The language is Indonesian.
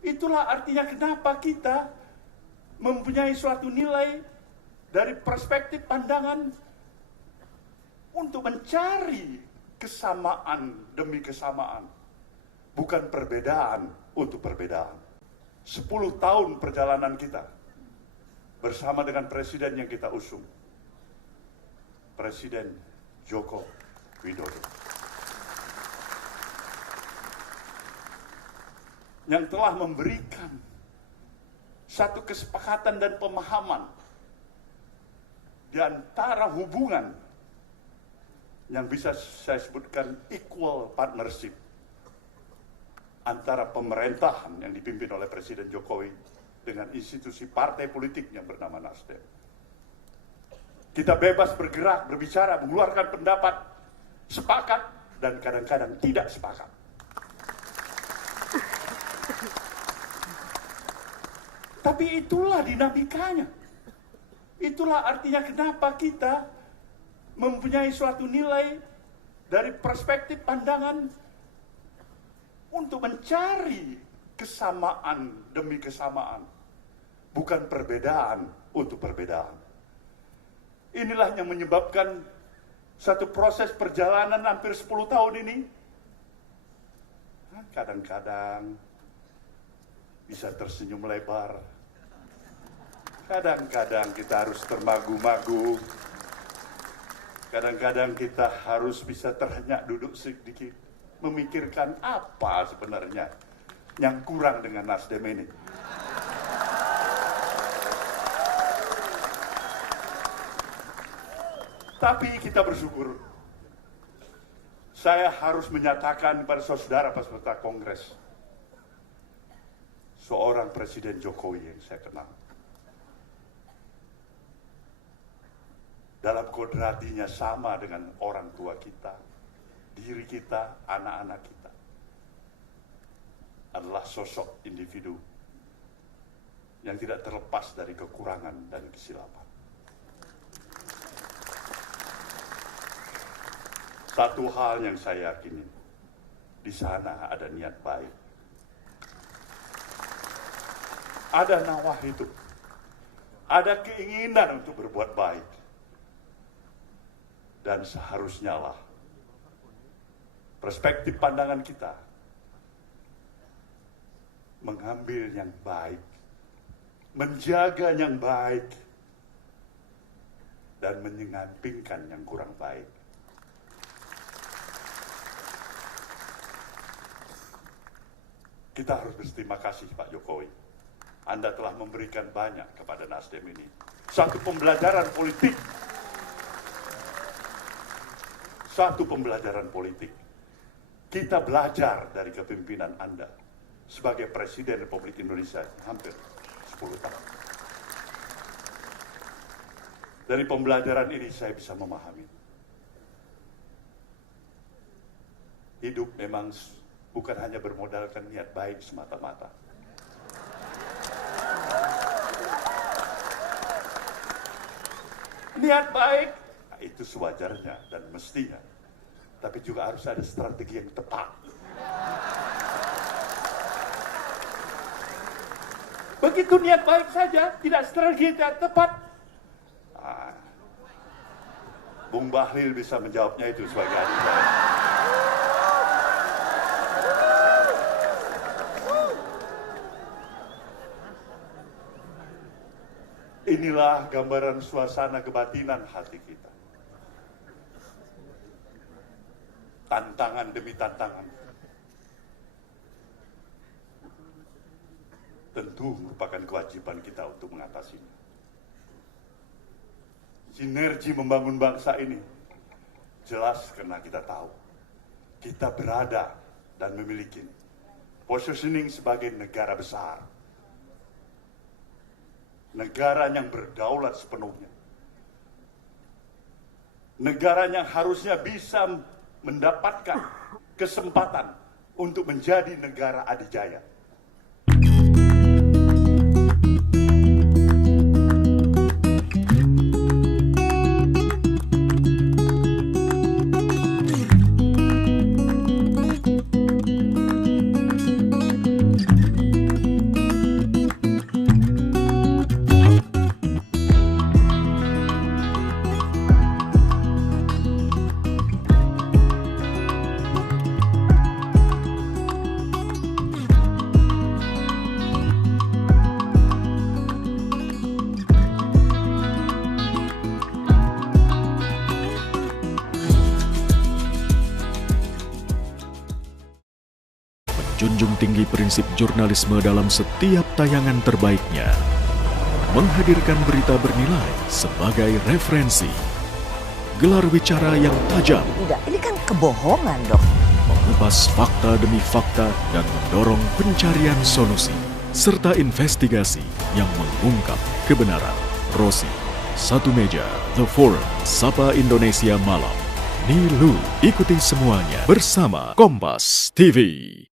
Itulah artinya kenapa kita mempunyai suatu nilai dari perspektif pandangan untuk mencari kesamaan demi kesamaan, bukan perbedaan untuk perbedaan. 10 tahun perjalanan kita bersama dengan presiden yang kita usung, Presiden Joko Widodo, yang telah memberikan satu kesepakatan dan pemahaman di antara hubungan yang bisa saya sebutkan equal partnership antara pemerintahan yang dipimpin oleh Presiden Jokowi dengan institusi partai politik yang bernama Nasdem. Kita bebas bergerak, berbicara, mengeluarkan pendapat, sepakat, dan kadang-kadang tidak sepakat. Tapi itulah dinamikanya. Itulah artinya kenapa kita mempunyai suatu nilai dari perspektif pandangan untuk mencari kesamaan demi kesamaan, bukan perbedaan untuk perbedaan. Inilah yang menyebabkan satu proses perjalanan hampir 10 tahun ini, kadang-kadang bisa tersenyum lebar, kadang-kadang kita harus termagu-magu, kadang-kadang kita harus bisa terhenyak duduk sedikit, memikirkan apa sebenarnya yang kurang dengan Nasdem ini. Tapi kita bersyukur, saya harus menyatakan kepada saudara peserta Kongres, seorang Presiden Jokowi yang saya kenal, dalam kodratinya sama dengan orang tua kita, diri kita, anak-anak kita, adalah sosok individu yang tidak terlepas dari kekurangan dan kesilapan. Satu hal yang saya yakini, di sana ada niat baik, ada nawah hidup, ada keinginan untuk berbuat baik, dan seharusnya lah perspektif pandangan kita mengambil yang baik, menjaga yang baik, dan menyampingkan yang kurang baik. Kita harus berterima kasih Pak Jokowi. Anda telah memberikan banyak kepada Nasdem ini. Satu pembelajaran politik. Satu pembelajaran politik. Kita belajar dari kepemimpinan Anda sebagai Presiden Republik Indonesia hampir 10 tahun. Dari pembelajaran ini saya bisa memahami. Hidup memang bukan hanya bermodalkan niat baik semata-mata. Niat baik, itu sewajarnya dan mestinya. Tapi juga harus ada strategi yang tepat. Begitu niat baik saja, tidak strategi yang tepat. Bung Bahlil bisa menjawabnya itu sebagai adik saya. Inilah gambaran suasana kebatinan hati kita. Tantangan demi tantangan. Tentu merupakan kewajiban kita untuk mengatasinya. Sinergi membangun bangsa ini jelas karena kita tahu kita berada dan memiliki positioning sebagai negara besar. Negara yang berdaulat sepenuhnya. Negara yang harusnya bisa mendapatkan kesempatan untuk menjadi negara adidaya. menjunjung tinggi prinsip jurnalisme dalam setiap tayangan terbaiknya. Menghadirkan berita bernilai sebagai referensi. Gelar bicara yang tajam. Tidak, ini kan kebohongan, Dok. Mengupas fakta demi fakta dan mendorong pencarian solusi. Serta investigasi yang mengungkap kebenaran. Rosi, Satu Meja, The Forum, Sapa Indonesia Malam. Nilu, ikuti semuanya bersama Kompas TV.